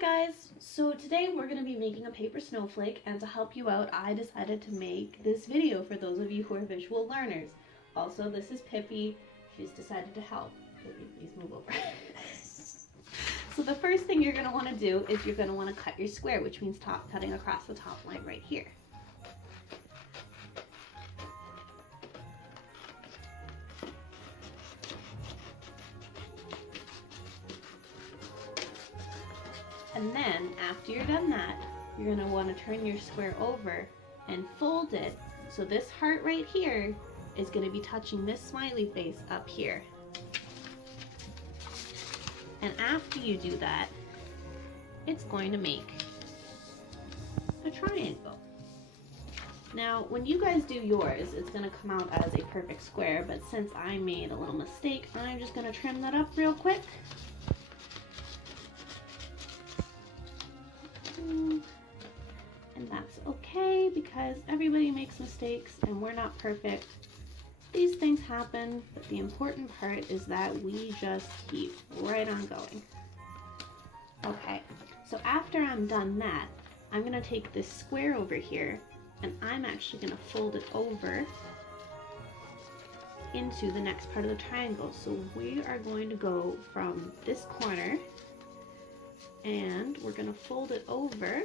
guys! So today we're going to be making a paper snowflake, and to help you out I decided to make this video for those of you who are visual learners. Also, this is Pippi. She's decided to help. Pippi, please move over. So the first thing you're going to want to do is you're going to want to cut your square, which means cutting across the top line right here. And then, after you're done that, you're going to want to turn your square over and fold it. So this heart right here is going to be touching this smiley face up here. And after you do that, it's going to make a triangle. Now, when you guys do yours, it's going to come out as a perfect square, but since I made a little mistake, I'm just going to trim that up real quick. And that's okay, because everybody makes mistakes and we're not perfect. These things happen, but the important part is that we just keep right on going. Okay, so after I'm done that, I'm going to take this square over here and I'm actually going to fold it over into the next part of the triangle. So we are going to go from this corner and we're going to fold it over.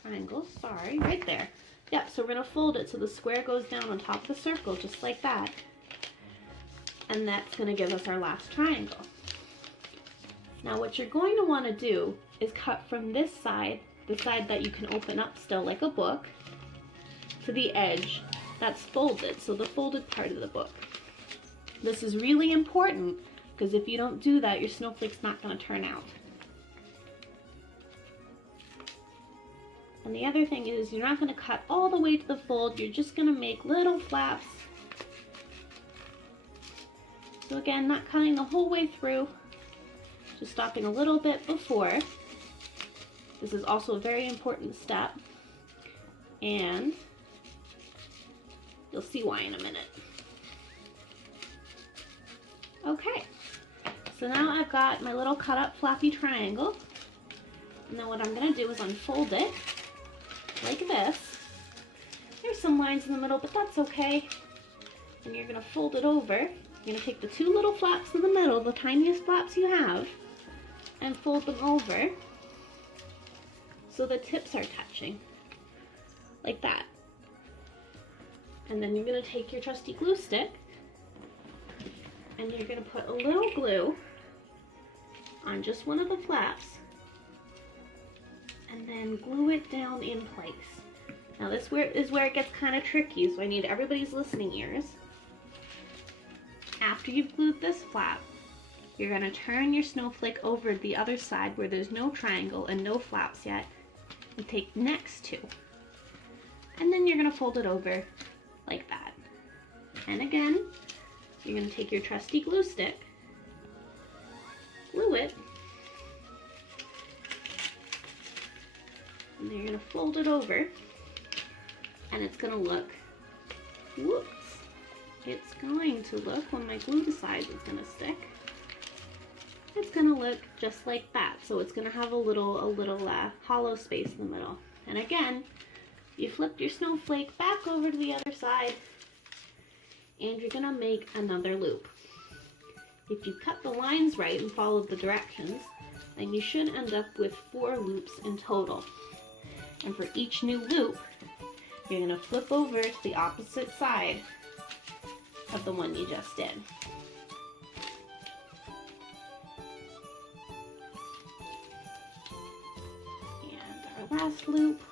Triangle, sorry, right there. Yep, so we're going to fold it so the square goes down on top of the circle, just like that. And that's going to give us our last triangle. Now what you're going to want to do is cut from this side, the side that you can open up still like a book, to the edge that's folded, so the folded part of the book. This is really important because if you don't do that, your snowflake's not going to turn out. And the other thing is you're not going to cut all the way to the fold, you're just going to make little flaps. So again, not cutting the whole way through, just stopping a little bit before. This is also a very important step, and you'll see why in a minute. Okay, so now I've got my little cut up flappy triangle, and then what I'm going to do is unfold it like this. There's some lines in the middle, but that's okay. And you're going to fold it over. You're going to take the two little flaps in the middle, the tiniest flaps you have, and fold them over so the tips are touching, like that. And then you're going to take your trusty glue stick and you're going to put a little glue on just one of the flaps and then glue it down in place. Now this is where it gets kind of tricky, so I need everybody's listening ears. After you've glued this flap, you're going to turn your snowflake over the other side where there's no triangle and no flaps yet, and take next to. And then you're going to fold it over like that. And again, you're going to take your trusty glue stick, glue it, and then you're going to fold it over, and it's going to look, whoops, it's going to look, when my glue decides it's going to stick, it's going to look just like that. So it's going to have a little hollow space in the middle. And again, you flip your snowflake back over to the other side, and you're going to make another loop. If you cut the lines right and follow the directions, then you should end up with 4 loops in total. And for each new loop, you're going to flip over to the opposite side of the one you just did. And our last loop.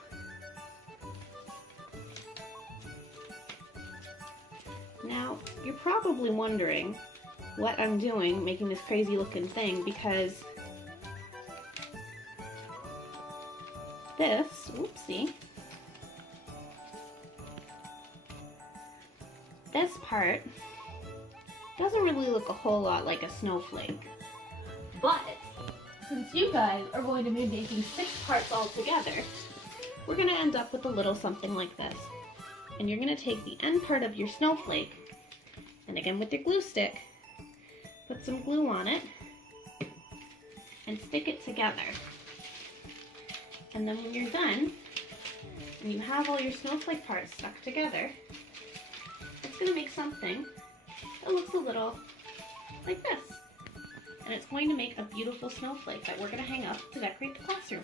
Now, you're probably wondering what I'm doing, making this crazy looking thing, because this, oopsie, this part doesn't really look a whole lot like a snowflake. But since you guys are going to be making 6 parts all together, we're going to end up with a little something like this. And you're going to take the end part of your snowflake, and again with your glue stick, put some glue on it, and stick it together. And then when you're done, and you have all your snowflake parts stuck together, it's going to make something that looks a little like this. And it's going to make a beautiful snowflake that we're going to hang up to decorate the classroom.